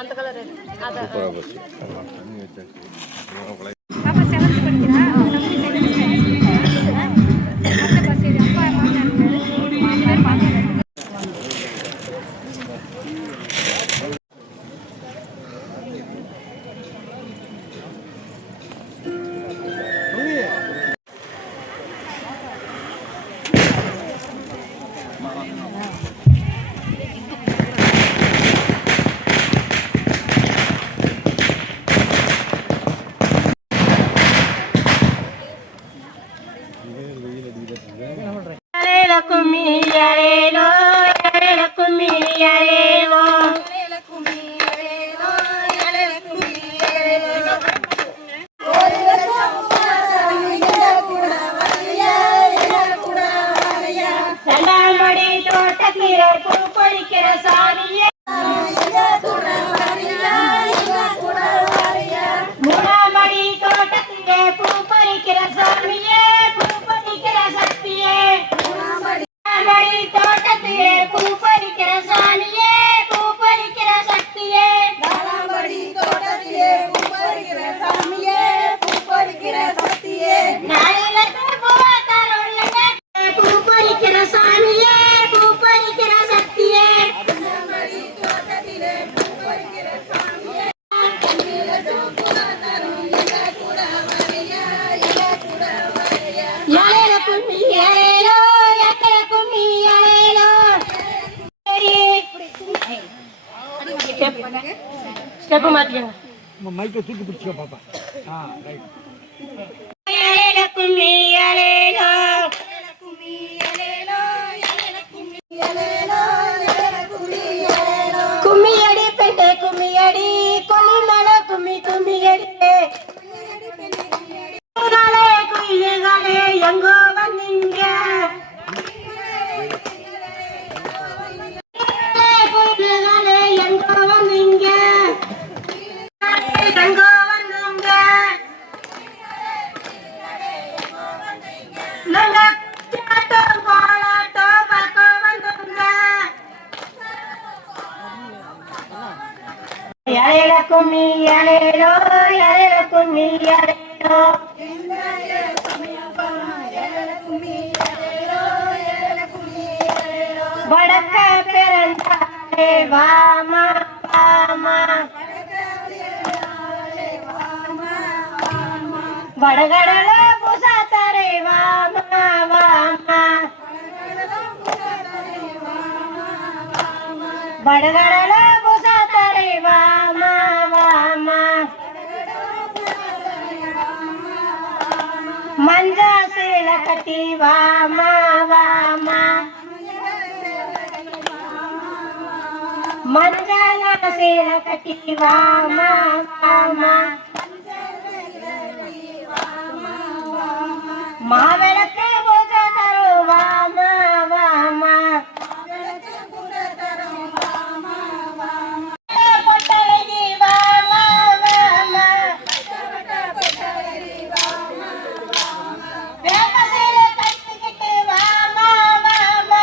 அந்த கலர் அது பாப்பா 7th படிக்கிறா. தம்பி 2nd ஸ்டாண்டர்ட். அந்த பஸ் ஏறி அப்பா மாமா இருக்காரு. மாமா பாக்கல. ஸ்டெப் மாத்திக்கங்க. மைக்கை தூக்கி பிடிச்சுக்க பாப்பா. ரைட். கும்மியடி பெண்ணே கும்மியடி கொல்லிமல கும்மி கும்மியடி குயில்களே எங்கோ வந்தீங்க குயில்களே எங்கோ வந்தீங்க எங்கோ வந்தீங்க நாங்க கேட்டோம் பாலாட்டோம் பார்க்க வந்தோங்க யாரேல கும்மி யாரேலோ யாரேல கும்மி யாரேலோ வடக்க பிறந்தாலே வாமா வாமா வடகடல புசாத்தரை வாமா வாமா வடகடல புசாத்தரை வாமா வாமா மஞ்சா சீல கட்டி வாமா வாமா மஞ்சள் சீல கட்டி வாமா வாமா மாவிளக்கு பூஜை தரும் வாமா வாமா பொட்டழகி வாமா வாமா வேப்ப சீல கட்டிக்கிட்டு வாமா வாமா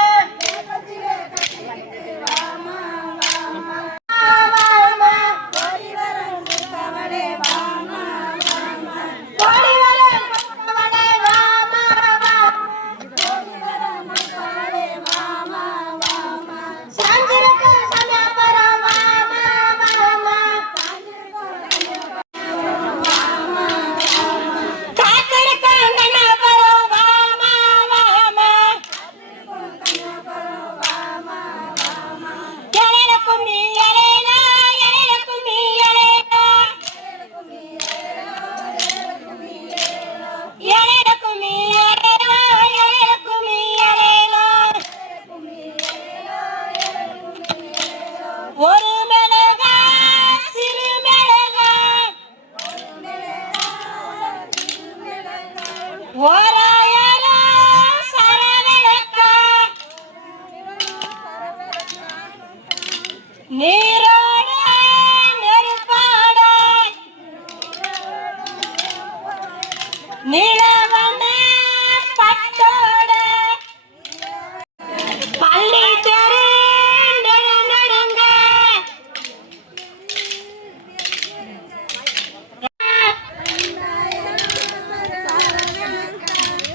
ஒரு மிளகா சிறு மிளகா ஓராயிரம் சரவிளக்கா நீரோட நெருப்பாட நிலவண்ண பட்டோட பள்ளி தெரு நடுங்க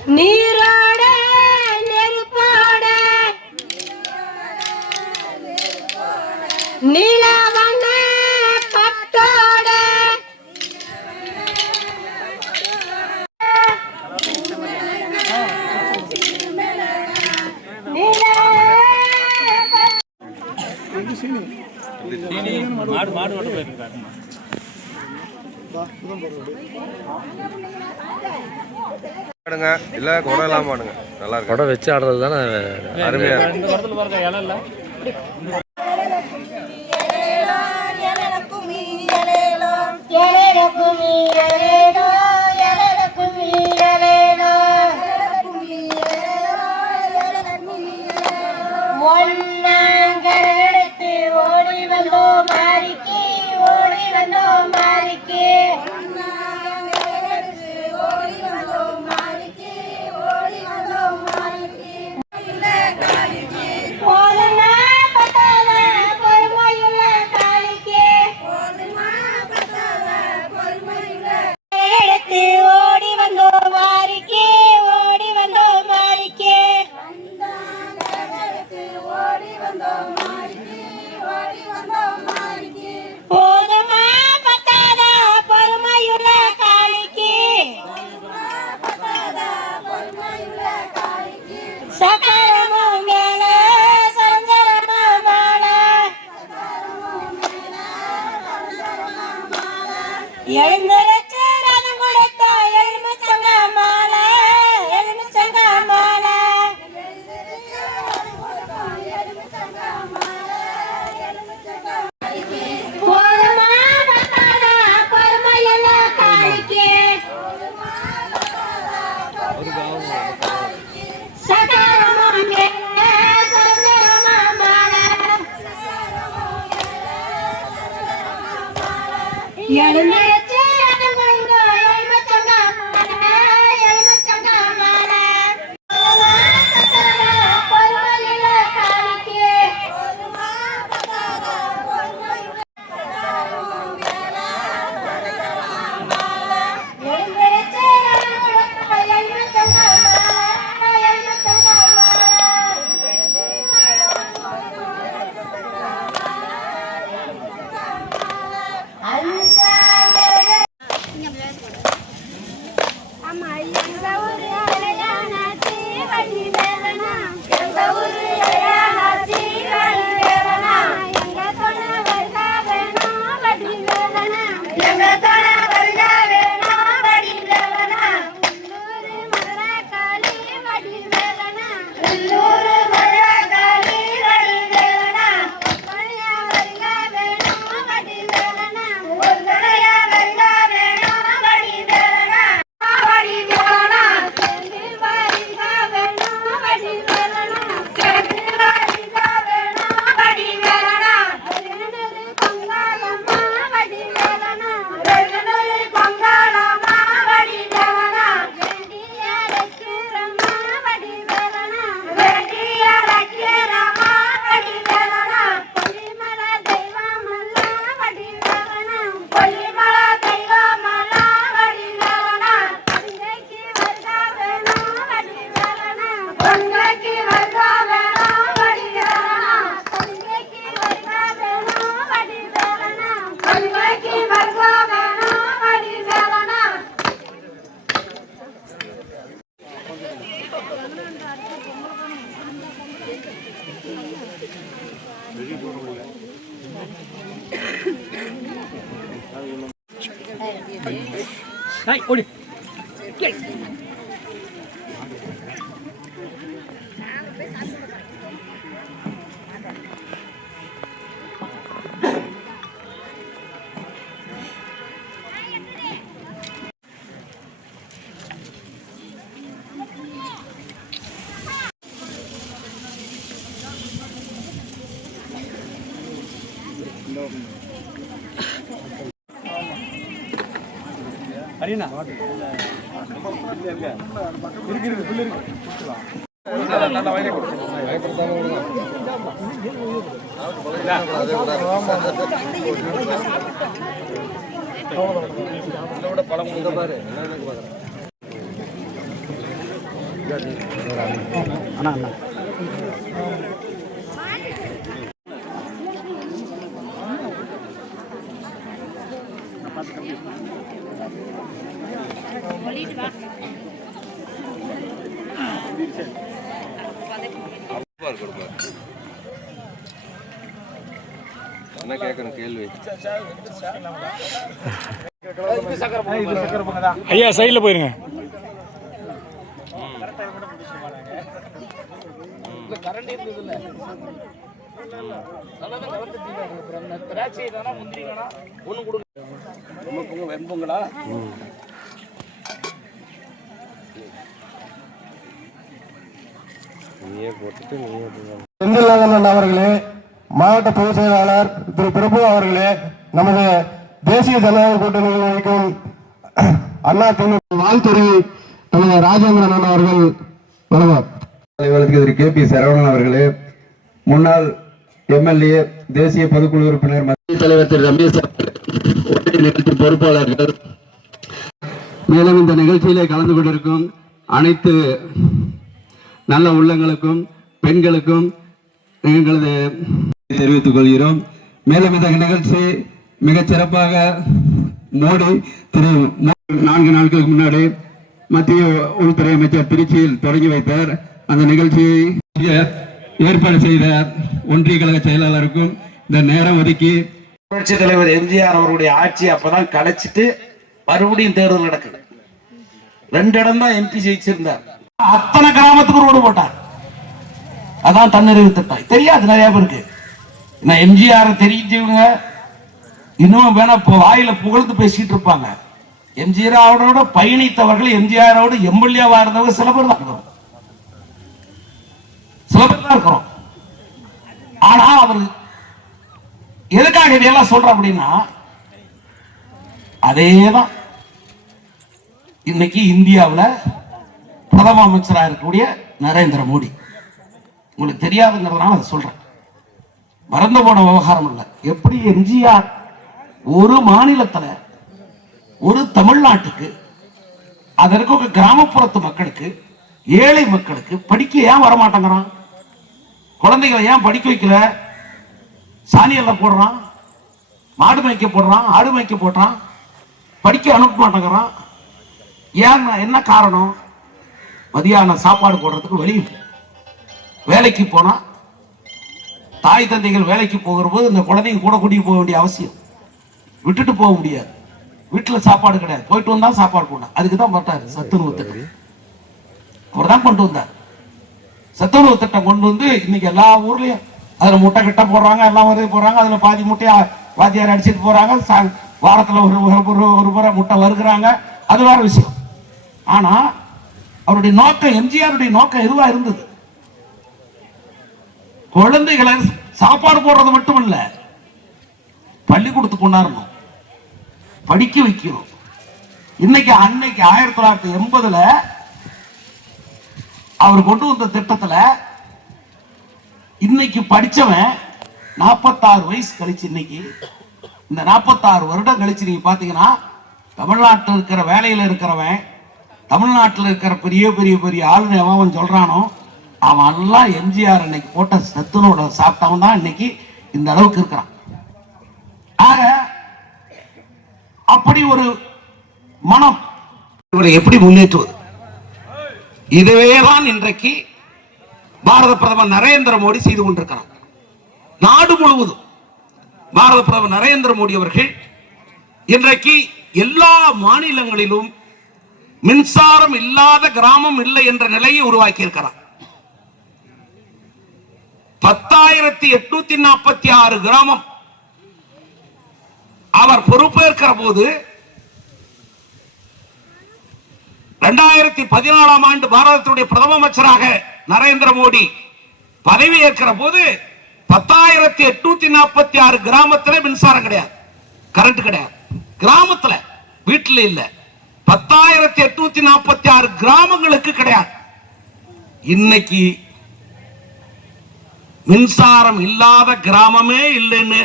நீரோட நெருப்போட நீலவண்ண பட்டோட ஆடுங்க இல்ல குடம் இல்லாம ஆடுங்க நல்லா இருக்கும். குடம் வச்சு ஆடுறது தானே அருமையா இந்த இருக்கு. படத்துல பாருங்க இடம் இல்லை ஓடி வந்தோம் மாறிக்கி ஓடி வந்தோம் மாறிக்கி போதுமா பத்தாத பொறுமையுள்ள காளிக்கு எடுத்து ஓடி வந்தோம் மாறிக்கி ஓடி வந்தோம் மாறிக்கி போதுமா பத்தாத பொறுமையுள்ள காளிக்கு சக்கரமும் மேல சரஞ்சரமும் மாலை எழுந்திருச்சு ரதம் கொடுத்த எலுமிச்சங்க மாலை எலுமிச்சங்க மாலை போதுமா பத்தாத பொறுமையுள்ள காளிக்கு சக்கரமும் மேல சரஞ்சரமும் மாலை எழுந்திருச்சு ரதம் கொடுத்த எலுமிச்சங்க மாலை எலுமிச்சங்க மாலை போதுமா பத்தாத பொறுமையுள்ள காளிக்கு எழுந்திருச்சு ரதம் கொடுத்த எலுமிச்சங்க மாலை எலுமிச்சங்க மாலை ஆமா எங்க ஊரு அழகானாச்சி வள்ளி வேலனா எங்க ஊரு அழகானாச்சி வள்ளி வேலனா எங்க தொண வருகா வேணும் வள்ளி வேலனா எங்க தொண வருகா வேணும் வள்ளி வேலனா உள்ளூர் மதுரை காளி வள்ளி வேலனா உள்ளூர் மதுரை காளி வள்ளி வேலனா ஒத்தனையா வருகா வேணும் வள்ளி வேலனா ஒத்தனையா வருகா வேணும் வள்ளி வேலனா வடி வேலனா செந்து வருகா வேணும் வடி வேலனா செந்து வருகா வேணும் வடி வேலனா ரெண்டு பொங்கலம்மா வடி வேலனா ரெண்டு பொங்கலம்மா வடி வேலனா வேண்டிய லட்சுரம்மா வடி வேலனா வேண்டிய லட்சுரம்மா வடி வேலனா கொல்லிமலை தெய்வமல்லா வடி வேலனா கொல்லிமலை தெய்வமல்லா வடி வேலனா பொங்கைக்கு வருகா வேணும் வடி வேலனா பொங்கைக்கு வருகா வேணும் வடி வேலனா பொங்கைக்கு வருகா வேணும் வடி வேலனா பொங்கைக்கு வருகா வேணும் வடி வேலனா ஓடி அரியண்ணா இருக்கு புள்ள இருக்கு அண்ணா அண்ணா என்ன கேட்கணும் கேள்வி? ஐயா சைடில் போயிருங்க. வெண்பொங்கலா நீயே போட்டுட்டு நீயே செந்தில்நாதன் அவர்களே, மாவட்ட பொதுச் செயலாளர் திரு பிரபு அவர்களே, நமது தேசிய ஜனநாயக கூட்டணியில் வகிக்கும் அண்ணா திமுக வாழ்த்துறை நமது ராஜேந்திரன் அவர்கள் வணக்கம். திரு கே.பி. சரவணன் அவர்களே, முன்னாள் எம்எல்ஏ, தேசிய பொதுக்குழு உறுப்பினர், மத்திய தலைவர் திரு ரமேஷ் நிகழ்ச்சி பொறுப்பாளர்கள், மேலும் இந்த நிகழ்ச்சியிலே கலந்து கொண்டிருக்கும் அனைத்து நல்ல உள்ளங்களுக்கும் பெண்களுக்கும் எங்களது தெரிவித்துக் கொள்கிறோம். மேலும் இந்த நிகழ்ச்சி மிகச் சிறப்பாக மோடி திரு 4 நாட்களுக்கு முன்னாடி மத்திய உள்துறை அமைச்சர் திருச்சியில் தொடங்கி வைத்தார். அந்த நிகழ்ச்சியை ஏற்பாடு செய்த ஒன்றிய கழக செயலாளருக்கும் இந்த நேரம் ஒதுக்கி புரட்சி தலைவர் எம்ஜிஆர் அவருடைய ஆட்சி அப்பதான் கலைச்சிட்டு மறுபடியும் தேர்தல் நடக்குது. 2 இடம் தான் எம்பி ஜெயிச்சிருந்தார். அத்தனை கிராமத்துக்கு ரோடு போட்டார். அதான் தன்னிறைவு திட்டம். தெரியாது நிறைய பேருக்கு. நான் எம்ஜிஆர் தெரிஞ்சவங்க இன்னும் வேணா வாயில புகழ்ந்து பேசிட்டு இருப்பாங்க. எம்ஜிஆரோட பயணித்தவர்கள், எம்ஜிஆரோட எம்எல்ஏவா இருந்தவங்க சில பேர் தான் இருக்கிறோம். ஆனா அவர் எதுக்காக இதெல்லாம் சொல்ற அப்படின்னா, அதேதான் இன்னைக்கு இந்தியாவில் பிரதம அமைச்சராக இருக்கக்கூடிய நரேந்திர மோடி. உங்களுக்கு தெரியாதுங்கிறதுனால அதை சொல்றேன். மறந்து போன விவகாரம் இல்லை. எப்படி எம்ஜிஆர் ஒரு மாநிலத்தில், ஒரு தமிழ்நாட்டுக்கு, அதற்கு கிராமப்புறத்து மக்களுக்கு, ஏழை மக்களுக்கு படிக்க ஏன் வரமாட்டேங்கிறான்? குழந்தைகளை ஏன் படிக்க வைக்கல? சாணியெல்லாம் போடுறான், மாடு மேய்க்க போடுறான், ஆடு மேய்க்க போடுறான், படிக்க அனுப்ப மாட்டேங்கிறான். ஏன்? என்ன காரணம்? மதியான சாப்பாடு போடுறதுக்கு வழி இல்லை. வேலைக்கு போனா தாய் தந்தைகள் வேலைக்கு போகிற போது இந்த குழந்தைங்க கூட கூட்டிட்டு போக வேண்டிய அவசியம், விட்டுட்டு போக முடியாது. வீட்டில் சாப்பாடு கிடையாது, போயிட்டு வந்தா சாப்பாடு போடணும். அதுக்கு தான் பார்த்தாரு சத்துணவு திட்டம். அவர் தான் கொண்டு வந்தார் சத்துணவு திட்டம். கொண்டு வந்து இன்னைக்கு எல்லா ஊர்லயும் அதுல முட்டை கிட்ட போடுறாங்க, எல்லாம் வருது போடுறாங்க. அதுல பாதி முட்டையை வாத்தியார் அடிச்சுட்டு போறாங்க. வாரத்துல ஒரு முறை முட்டை வருகிறாங்க. அது வேற விஷயம். ஆனா அவருடைய நோக்கம், எம்ஜிஆருடைய நோக்கம் எதுவா இருந்தது? குழந்தைகளை சாப்பாடு போடுறது மட்டும் இல்ல, பள்ளிக்கூடத்துக்கு கொண்டாடணும், படிக்க வைக்கணும். இன்னைக்கு அன்னைக்கு 1980 அவர் கொண்டு வந்த திட்டத்துல இன்னைக்கு படிச்சவன் 46 வயசு கழிச்சு, இன்னைக்கு இந்த 46 வருடம் கழிச்சு நீங்க பாத்தீங்கன்னா, தமிழ்நாட்டில் இருக்கிற வேலையில இருக்கிறவன், தமிழ்நாட்டில் இருக்கிற பெரிய பெரிய பெரிய ஆளுநர் அவன் சொல்றானோ, அவன் எல்லாம் எம்ஜிஆர் இன்னைக்கு போட்ட சத்துணோட சாப்பிட்டவன் தான் இன்னைக்கு இந்த அளவுக்கு இருக்கிறான். ஆக அப்படி ஒரு மனம் இவரை எப்படி முன்னேற்றுவது? இதுவேதான் இன்றைக்கு பாரத பிரதமர் நரேந்திர மோடி செய்து கொண்டிருக்கிறார். நாடு முழுவதும் பாரத பிரதமர் நரேந்திர மோடி அவர்கள் இன்றைக்கு எல்லா மாநிலங்களிலும் மின்சாரம் இல்லாத கிராமம் இல்லை என்ற நிலையை உருவாக்கி இருக்கிறார். 10,846 கிராமம் அவர் பொறுப்பேற்கிற போது 2014ஆம் ஆண்டு பாரதத்துடைய பிரதம அமைச்சராக நரேந்திர மோடி பதவி ஏற்கிற போது 10,846 கிராமத்தில் மின்சாரம் கிடையாது, கரண்ட் கிடையாது. கிராமத்தில், வீட்டில் இல்ல. 10,846 கிராமங்களுக்கு கிடையாது. இன்னைக்கு மின்சாரம் இல்லாத கிராமமே இல்லைன்னு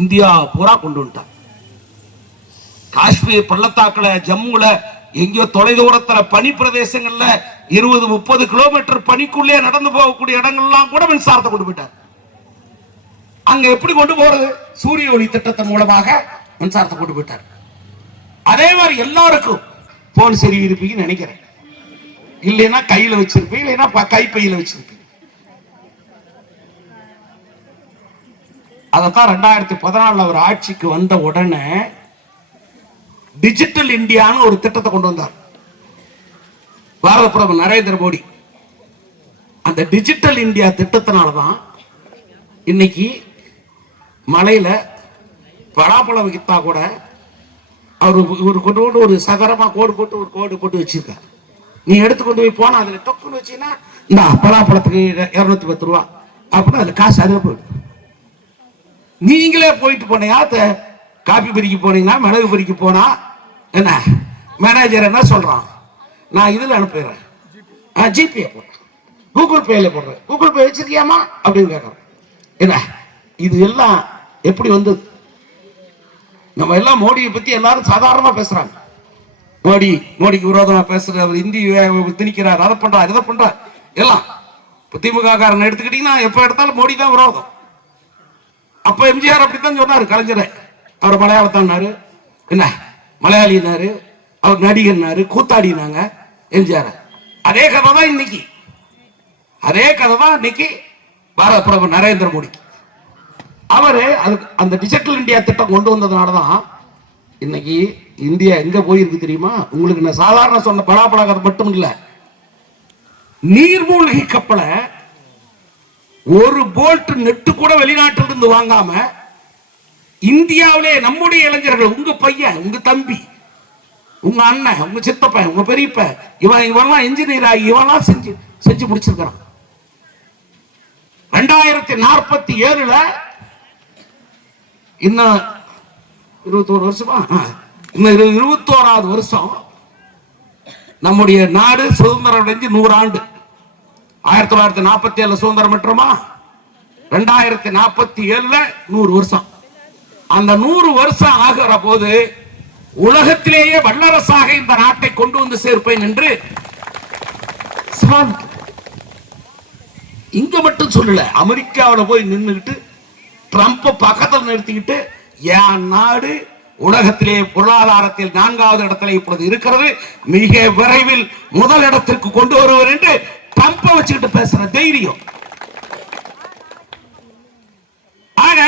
இந்தியா பூரா கொண்டு வந்துட்டார். காஷ்மீர் பள்ளத்தாக்குல, ஜம்முல, எங்கேயோ தொலைதூரத்துல பனி பிரதேசங்கள்ல 20-30 கிலோமீட்டர் பனிக்குள்ளே நடந்து போகக்கூடிய இடங்கள்லாம் கூட மின்சாரத்தை கொண்டு போயிட்டார். அங்க எப்படி கொண்டு போறது? சூரிய ஒளி திட்டத்தின் மூலமாக மின்சாரத்தை கொண்டு போயிட்டார். அதே மாதிரி எல்லாருக்கும் போன் சரி இருப்பீங்கன்னு நினைக்கிறேன். இல்லைன்னா கையில வச்சிருப்பீங்க, இல்லைன்னா கைப்பையில வச்சிருப்பீங்க. அதத்தான் 2014 அவர் ஆட்சிக்கு வந்த உடனே டிஜிட்டல் இந்தியான்னு ஒரு திட்டத்தை கொண்டு வந்தார் பாரத பிரதமர் நரேந்திர மோடி. அந்த டிஜிட்டல் இந்தியா திட்டத்தினாலதான் இன்னைக்கு மலையில பலாப்பழம் வித்தா கூட அவரு கொண்டு ஒரு சகரமா கோடு போட்டு வச்சிருக்காரு. நீ எடுத்துக்கொண்டு போய் போனா அதுல டொக்குன்னு வச்சீங்கன்னா இந்த பலாப்பழத்துக்கு 210 ரூபா அப்படின்னு அதுல காசு அதுல போயிடும். நீங்களே போயிட்டு போனீங்க காபி பறிக்க போனீங்கன்னா, மிளகு பறிக்க போனா என்ன மேனேஜர் என்ன சொல்றான், நான் இதுல அனுப்பிடுறேன், ஜிபே போடுறேன், கூகுள் பேல போடுறேன், கூகுள் பே வச்சிருக்கியாமா அப்படின்னு கேட்கறேன். என்ன இது எல்லாம் எப்படி வந்து? நம்ம எல்லாம் மோடியை பத்தி எல்லாரும் சாதாரணமா பேசுறாங்க. மோடிக்கு விரோதமா பேசுறாரு, இந்தி திணிக்கிறார், அதை பண்றார், இதை பண்றார் எல்லாம். திமுக காரன் எடுத்துக்கிட்டீங்கன்னா எப்ப எடுத்தாலும் மோடி தான் விரோதம். அப்ப எம்ஜிஆர் அப்படித்தான் சொன்னாரு. கலைஞரை அவர் மலையாளத்தான்னாரு, என்ன மலையாளினாரு, அவர் நடிகர்னாரு, கூத்தாடினாங்க எம்ஜிஆர். அதே கதை தான் இன்னைக்கு, அதே கதை தான் இன்னைக்கு பாரத பிரதமர் நரேந்திர மோடி. அவரு அந்த டிஜிட்டல் இந்தியா திட்டம் கொண்டு வந்ததுனாலதான் இன்னைக்கு இந்தியா எங்க போயிருக்கு தெரியுமா? உங்களுக்கு நான் சாதாரண சொன்ன பலாப்பழ கதை மட்டும் இல்ல, நீர்மூழ்கி கப்பலை ஒரு போல்ட் நெட்டு கூட வெளிநாட்டில் இருந்து வாங்காம இந்தியாவிலே நம்முடைய இளைஞர்கள், உங்க பையன், உங்க தம்பி, உங்க அண்ணன், உங்க சித்தப்பன், உங்க பெரியப்ப, இவன்லாம் இன்ஜினியர் ஆகி இவன்லாம் செஞ்சு முடிச்சிருக்கிறான். 2047 இன்னும் 21 வருஷமா, இன்னும் 21வது வருஷம் நம்முடைய நாடு சுதந்திரம் அடைஞ்சு 100 ஆண்டு. 1947 சுதந்திரம் பெற்றோமா? 2047 100 வருஷம். அந்த 100 வருஷம் ஆகிற போது உலகத்திலேயே வல்லரசாக இந்த நாட்டை கொண்டு வந்து சேர்ப்பேன் என்று இங்க மட்டும் சொல்லல, அமெரிக்காவில் போய் நின்றுகிட்டு ட்ரம்ப் பக்கத்தில் நிறுத்திக்கிட்டு என் நாடு உலகத்திலே பொருளாதாரத்தில் 4வது இடத்துல இப்பொழுது இருக்கிறது, மிக விரைவில் முதல் இடத்திற்கு கொண்டு வருவர் என்று ட்ரம்ப் வச்சுக்கிட்டு பேசுற தைரியம். ஆக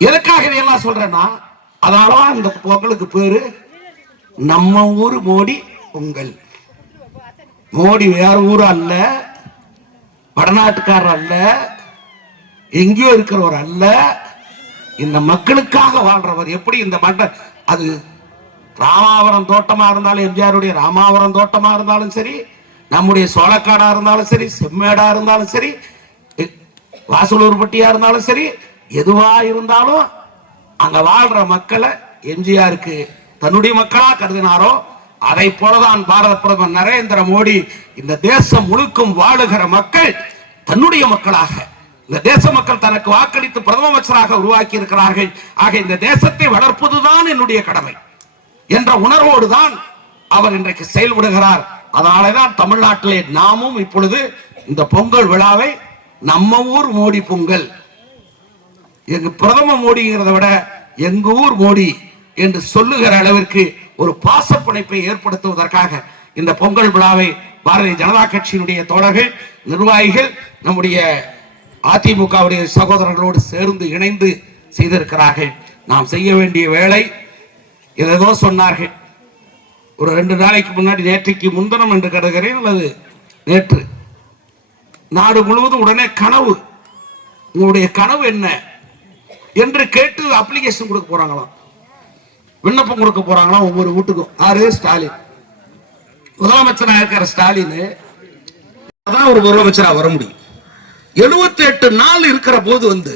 எதுக்காக இதையெல்லாம் சொல்றேன்னா, அதனாலதான் இந்த பொங்கலுக்கு பேரு நம்ம ஊர் மோடி பொங்கல். மோடி வேற ஊர் அல்ல, வடநாட்டுக்காரர் அல்ல, எங்கேயோ இருக்கிறவர் அல்ல, இந்த மக்களுக்காக வாழ்றவர். எப்படி இந்த மண்ட அது ராமாவரம் தோட்டமா இருந்தாலும், எம்ஜிஆருடைய ராமாவரம் தோட்டமா இருந்தாலும் சரி, நம்முடைய சோளக்காடா இருந்தாலும் சரி, செம்மேடா இருந்தாலும் சரி, வாசலூர்பட்டியா இருந்தாலும் சரி, எதுவா இருந்தாலும் அங்க வாழ்ற மக்களை எம்ஜிஆருக்கு தன்னுடைய மக்களா கருதினாரோ அதை போலதான் பாரத பிரதமர் நரேந்திர மோடி இந்த தேசம் முழுக்கும் வாழுகிற மக்கள் தன்னுடைய மக்களாக, இந்த தேச மக்கள் தனக்கு வாக்களித்து பிரதம அமைச்சராக உருவாக்கி இருக்கிறார்கள். ஆக இந்த தேசத்தை வளர்ப்பதுதான் என்னுடைய கடமை என்ற உணர்வோடு தான் அவர் இன்றைக்கு செயல்படுகிறார். அதனாலதான் தமிழ்நாட்டிலே நாமும் இப்பொழுது இந்த பொங்கல் விழாவை நம்ம ஊர் மோடி பொங்கல், எங்க பிரதம மோடிங்கிறத விட எங்க ஊர் மோடி என்று சொல்லுகிற அளவிற்கு ஒரு பாசப்பிணைப்பை ஏற்படுத்துவதற்காக இந்த பொங்கல் விழாவை பாரதிய ஜனதா கட்சியினுடைய தோழர்கள், நிர்வாகிகள், நம்முடைய அதிமுகவுடைய சகோதரர்களோடு சேர்ந்து இணைந்து செய்திருக்கிறார்கள். நாம் செய்ய வேண்டிய வேலை ஏதோ சொன்னார்கள். ஒரு 2 நாளைக்கு முன்னாடி, நேற்றைக்கு முன்தினம் என்று கருதுகிறேன், அல்லது நேற்று, நாடு முழுவதும் உடனே கனவு, உங்களுடைய கனவு என்ன என்று கேட்டு அப்ளிகேஷன் கொடுக்க போறாங்களாம், விண்ணப்பம் கொடுக்க போறாங்களாம் ஒவ்வொரு வீட்டுக்கும். ஆறு ஸ்டாலின் முதலமைச்சராக இருக்கிற ஸ்டாலின் தான் ஒரு முதலமைச்சராக வர முடியும். 78 நாள் இருக்கிற போது வந்து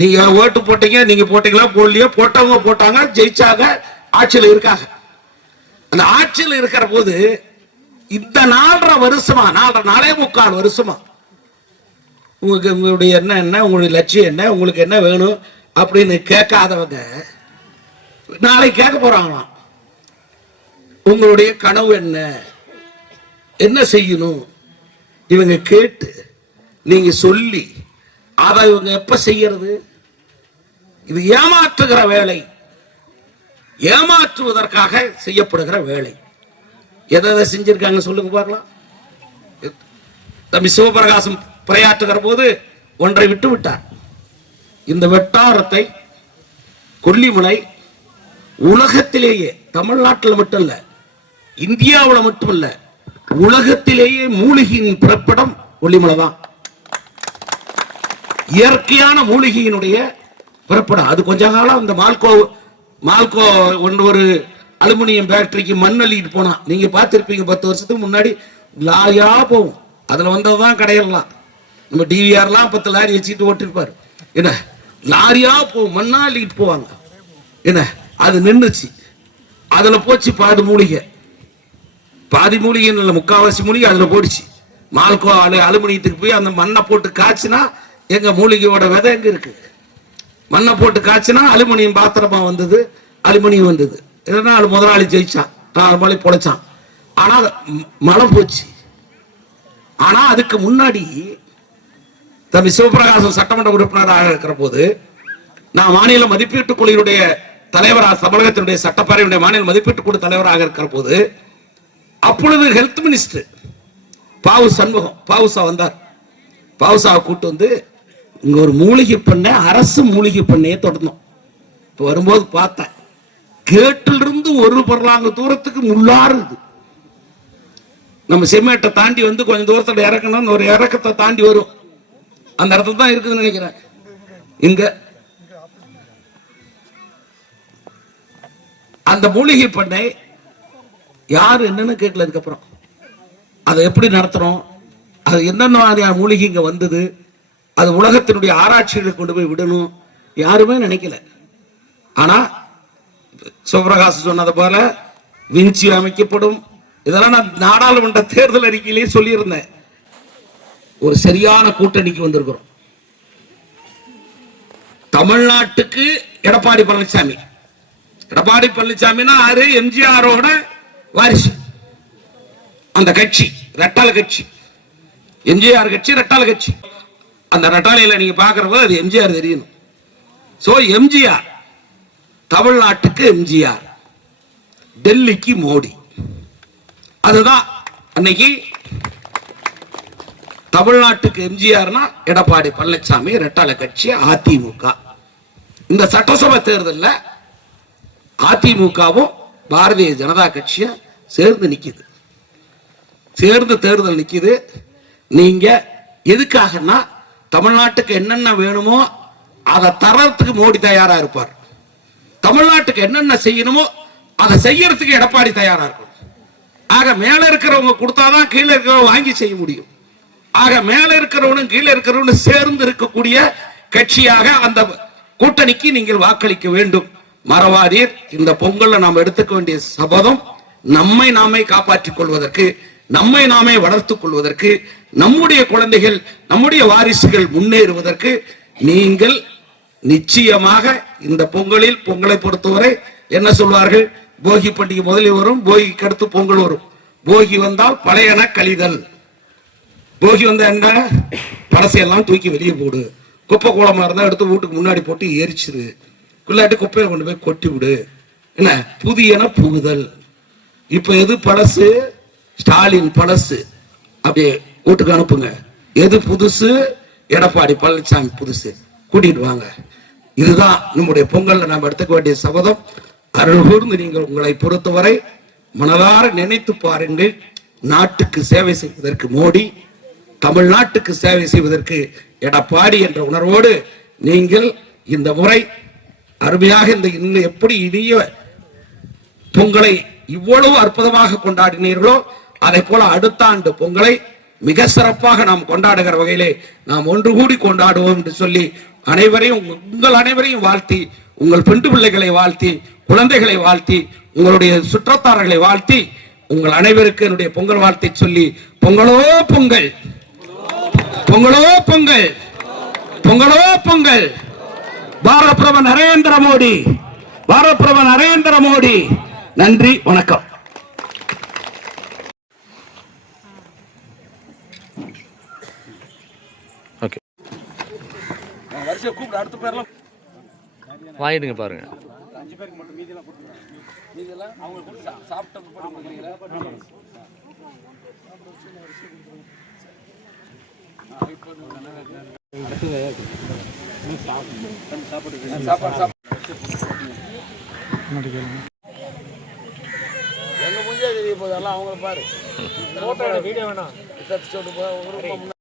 நீங்க ஓட்டு போட்டீங்க, நீங்க போட்டீங்களா போடலையோ, போட்டவங்க போட்டாங்க, ஜெயிச்சாங்க, ஆட்சியில் இருக்காங்க. அந்த ஆட்சியில் இருக்கிற போது இந்த 4.5 வருஷமா, 4.25 வருஷமா உங்களுக்கு உங்களுடைய என்ன, உங்களுடைய லட்சியம் என்ன, உங்களுக்கு என்ன வேணும் அப்படின்னு கேட்காதவங்க நாளைக்கு கேட்க போறாங்களாம். உங்களுடைய கனவு என்ன என்ன செய்யணும் இவங்க கேட்டு நீங்க சொல்லி அதை இவங்க எப்ப செய்யறது? இது ஏமாற்றுகிற வேலை, ஏமாற்றுவதற்காக செய்யப்படுகிற வேலை. எதை செஞ்சிருக்காங்க சொல்லுங்க பார்க்கலாம். தம்பி சிவபிரகாசம் பிரயாற்றுகிற போது ஒன்றை விட்டு விட்டார். இந்த வெட்டாரத்தை கொல்லிமலை உலகத்திலேயே, தமிழ்நாட்டில் மட்டும் இல்ல, இந்தியாவில் மட்டும் இல்ல, உலகத்திலேயே மூலிகையின் பிறப்பிடம் கொல்லிமலை தான். இயற்கையான மூலிகையினுடைய பிறப்பிடம். அது கொஞ்ச காலம் இந்த மால்கோ ஒரு அலுமினியம் ஃபேக்டரிக்கு மண் அள்ளிட்டு போனா நீங்க பார்த்திருப்பீங்க. 10 வருஷத்துக்கு முன்னாடி லாரியா போகும். அதுல வந்ததுதான் கடையெல்லாம். நம்ம டிவிஆர்லாம் 10 லாரி வச்சுட்டு ஓட்டிருப்பாரு. என்ன லாரியா போகும், மண்ணா அள்ளிட்டு போவாங்க. என்ன அது நின்றுச்சு. அதுல போச்சு பாதி மூலிகை, பாதி மூலிகை இல்ல, முக்காவாசி மூலிகை அதுல போடுச்சு. மால்கோ அலுமினியத்துக்கு போய் அந்த மண்ணை போட்டு காய்ச்சினா எங்க மூலிகையோட விதை எங்க இருக்கு? மண்ணை போட்டு காய்ச்சினா அலுமினியம் பாத்திரமா வந்தது, அலுமினியம் வந்தது. இதனால முதலாளி ஜெயிச்சான், 4 மலை பொழைச்சான். ஆனா மலம் போச்சு. ஆனா அதுக்கு முன்னாடி தம்பி சிவபிரகாசம் சட்டமன்ற உறுப்பினராக இருக்கிற போது, நான் மாநில மதிப்பீட்டு குழுவினுடைய தலைவராக, தமிழகத்தினுடைய சட்டப்பேரவையுடைய மாநில மதிப்பீட்டு குழு தலைவராக இருக்கிற போது, அப்பொழுது ஹெல்த் மினிஸ்டர் பாவு சண்முகம் பாவுசா வந்தார். பாவுசாவை கூட்டு வந்து இங்க ஒரு மூலிகை பண்ணை, அரசு மூலிகை பண்ணையை தொடர்ந்தோம். இப்போ வரும்போது பார்த்தேன், கேட்டிலிருந்து ஒரு பரலாங்க தூரத்துக்கு முள்ளாறுது. நம்ம செம்மேட்டை தாண்டி வந்து கொஞ்சம் தூரத்தில் இறக்கணும், ஒரு இறக்கத்தை தாண்டி வரும். அந்த இடத்துல தான் இருக்குதுன்னு நினைக்கிறேன். இங்க அந்த மூலிகை பண்ணை யாரு என்னன்னு கேட்கல. அதுக்கப்புறம் அதை எப்படி நடத்துறோம், அது என்னென்ன மூலிகை இங்க வந்தது, அது உலகத்தினுடைய ஆராய்ச்சிகளை கொண்டு போய் விடணும், யாருமே நினைக்கல. ஆனா சிவபிரகாஷ் சொன்னது போல விஞ்சி அமைக்கப்படும். இதெல்லாம் நான் நாடாளுமன்ற தேர்தல் அறிக்கையிலேயே சொல்லியிருந்தேன். ஒரு சரியான கூட்டணிக்கு வந்திருக்கிறோம். தமிழ்நாட்டுக்கு எடப்பாடி பழனிசாமி. எடப்பாடி பழனிசாமினா ஆறு எம்ஜிஆரோட வாரிசு. அந்த கட்சி ரெட்டால கட்சி, எம்ஜிஆர் கட்சி ரெட்டால கட்சி. அந்த ரெட்டாலையில நீங்க பாக்குறப்ப அது எம்ஜிஆர் தெரியணும். சோ எம்ஜிஆர் தமிழ்நாட்டுக்கு எம்ஜிஆர், டெல்லிக்கு மோடி. அதுதான் அன்னைக்கு தமிழ்நாட்டுக்கு எம்ஜிஆர்னா எடப்பாடி பழனிசாமி, ரெட்டால கட்சி, அதிமுக. இந்த சட்டசபை தேர்தலில் அதிமுகவும் பாரதிய ஜனதா கட்சியும் சேர்ந்து நிக்குது, சேர்ந்து தேர்தல் நிக்குது. நீங்க எதுக்காகனா தமிழ்நாட்டுக்கு என்னென்ன வேணுமோ அதை தரத்துக்கு மோடி தயாரா இருப்பார். தமிழ்நாட்டுக்கு என்னென்ன செய்யணுமோ அதை செய்யறதுக்கு எடப்பாடி தயாரா இருக்கும். ஆக மேல இருக்கிறவங்க கொடுத்தாதான் கீழே இருக்கிறவங்க வாங்கி செய்ய முடியும். ஆக மேல இருக்கிறவனும் கீழே இருக்கிறவனும் சேர்ந்து இருக்கக்கூடிய கட்சியாக அந்த கூட்டணிக்கு நீங்கள் வாக்களிக்க வேண்டும். மறவாதீர். இந்த பொங்கல்ல நாம் எடுத்துக்க வேண்டிய சபதம், நம்மை நாமே காப்பாற்றிக் கொள்வதற்கு, நம்மை நாமே வளர்த்துக் கொள்வதற்கு, நம்முடைய குழந்தைகள், நம்முடைய வாரிசுகள் முன்னேறுவதற்கு நீங்கள் நிச்சயமாக இந்த பொங்கலில், பொங்கலை பொறுத்தவரை என்ன சொல்வார்கள், போகி பண்டிகை முதலில் வரும், போகிக்கு அடுத்து பொங்கல் வரும். போகி வந்தால் பழையன கழிதல். போகி வந்த என்ன, பழசையெல்லாம் தூக்கி வெளியே போடு, குப்பை கோலமா இருந்தா எடுத்து வீட்டுக்கு முன்னாடி போட்டு எரிச்சிரு, குள்ளாட்டி குப்பையை கொண்டு போய் கொட்டி விடு. என்ன புதியன புகுதல். இப்ப எது பழசு, ஸ்டாலின் பழசு, அப்படியே வீட்டுக்கு அனுப்புங்க. எது புதுசு, எடப்பாடி பழனிசாமி புதுசு, கூட்டிட்டு வாங்க. இதுதான் நம்முடைய பொங்கல்ல நாம் எடுத்துக்க வேண்டிய சபதம். அருள் கூர்ந்து நீங்கள் உங்களை பொறுத்தவரை மனதார நினைத்து பாருங்கள். நாட்டுக்கு சேவை செய்வதற்கு மோடி, தமிழ்நாட்டுக்கு சேவை செய்வதற்கு எடப்பாடி என்ற உணர்வோடு நீங்கள் இந்த முறை அருமையாக இந்த இன்னும் எப்படி இனிய பொங்கலை இவ்வளவு அற்புதமாக கொண்டாடினீர்களோ அதை போல அடுத்த ஆண்டு பொங்கலை மிக சிறப்பாக நாம் கொண்டாடுகிற வகையிலே நாம் ஒன்று கூடி கொண்டாடுவோம் என்று சொல்லி அனைவரையும், உங்கள் அனைவரையும் வாழ்த்தி, உங்கள் பெண்டு பிள்ளைகளை வாழ்த்தி, குழந்தைகளை வாழ்த்தி, உங்களுடைய சுற்றத்தாரர்களை வாழ்த்தி, உங்கள் அனைவருக்கு என்னுடைய பொங்கல் வாழ்த்தை சொல்லி, பொங்கலோ பொங்கல், பொங்கலோ பொங்கல், பொங்கலோ பொங்கல். பாரத பிரதமர் நரேந்திர மோடி, பாரத பிரதமர் நரேந்திர மோடி. நன்றி, வணக்கம். வரிசையை கூப்பிடு, அடுத்த பேர்லாம் வாங்கிடுங்க பாருங்க. மீதியெல்லாம் அவங்க கூட சாப்பிட்ட போட்டு கொடுக்குறீங்களா? எங்க முடிஞ்சா தெரிய போதெல்லாம் அவங்கள பாரு. வீடியோ வேணாம்.